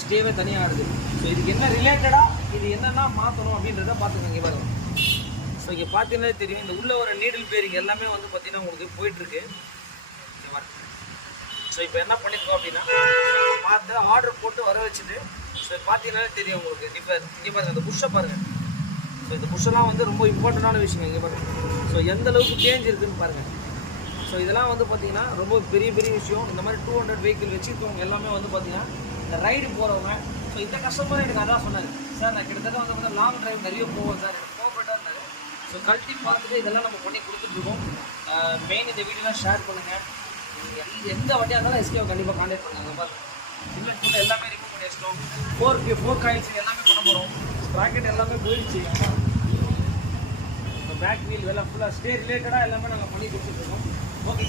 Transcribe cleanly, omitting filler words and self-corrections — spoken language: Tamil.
வந்து ஸ்டேவே தனியாக ஆடுது. ஸோ இதுக்கு என்ன ரிலேட்டடாக இது என்னென்னா மாற்றணும் அப்படின்றத பார்த்துக்கோங்க. இங்கே பாருங்க. ஸோ இங்கே பார்த்தீங்கன்னா தெரியும், இந்த உள்ள ஒரு நீடில் பேரிங் எல்லாமே வந்து பார்த்தீங்கன்னா உங்களுக்கு போயிட்டுருக்கு. இங்கே பாருங்க. ஸோ இப்போ என்ன பண்ணியிருக்கோம் அப்படின்னா பார்த்து ஆர்டர் போட்டு வர வச்சுட்டு, ஸோ பார்த்தீங்கன்னாலே தெரியும் உங்களுக்கு. இப்போ இங்கே பாருங்கள், இந்த புஷ்ஷை பாருங்கள். ஸோ இந்த புஷ்ஷெல்லாம் வந்து ரொம்ப இம்பார்ட்டண்டான விஷயம். இங்கே பாருங்கள். ஸோ எந்த அளவுக்கு சேஞ்ச் இருக்குதுன்னு பாருங்கள். ஸோ இதெல்லாம் வந்து பார்த்தீங்கன்னா ரொம்ப பெரிய பெரிய விஷயம். இந்த மாதிரி 200 வெஹிக்கிள் வச்சுருக்கவங்க எல்லாமே வந்து பார்த்தீங்கன்னா இந்த ரைடு போகிறவங்க. ஸோ இந்த கஸ்டமர் எனக்கு அதான் சொன்னார், சார் நான் கிட்டத்தட்ட வந்து பார்த்தீங்கன்னா லாங் ட்ரைவ் நிறைய போவோம் சார், எனக்கு போகப்பட்டா இருந்தார். ஸோ கழட்டி பார்த்துட்டு இதெல்லாம் நம்ம பண்ணி கொடுத்துட்ருக்கோம். மெயின் இந்த வீடியோலாம் ஷேர் பண்ணுங்கள். எந்த வண்டியாக இருந்தாலும் எஸ்கேவை கண்டிப்பாக கான்டாக்ட் பண்ணுங்க. பாருங்கள், இன்வெர்ட் கூட எல்லாமே ரிமூவ் பண்ணி வச்சிட்டோம். 4 காயில்ஸ் எல்லாமே பண்ண போகிறோம். ப்ராக்கெட் எல்லாமே போயிடுச்சு. பேக் வீல் எல்லாம் ஃபுல்லாக ஸ்டே ரிலேட்டடாக எல்லாமே நாங்கள் பண்ணி கொடுத்துட்ருக்கோம். ஓகே.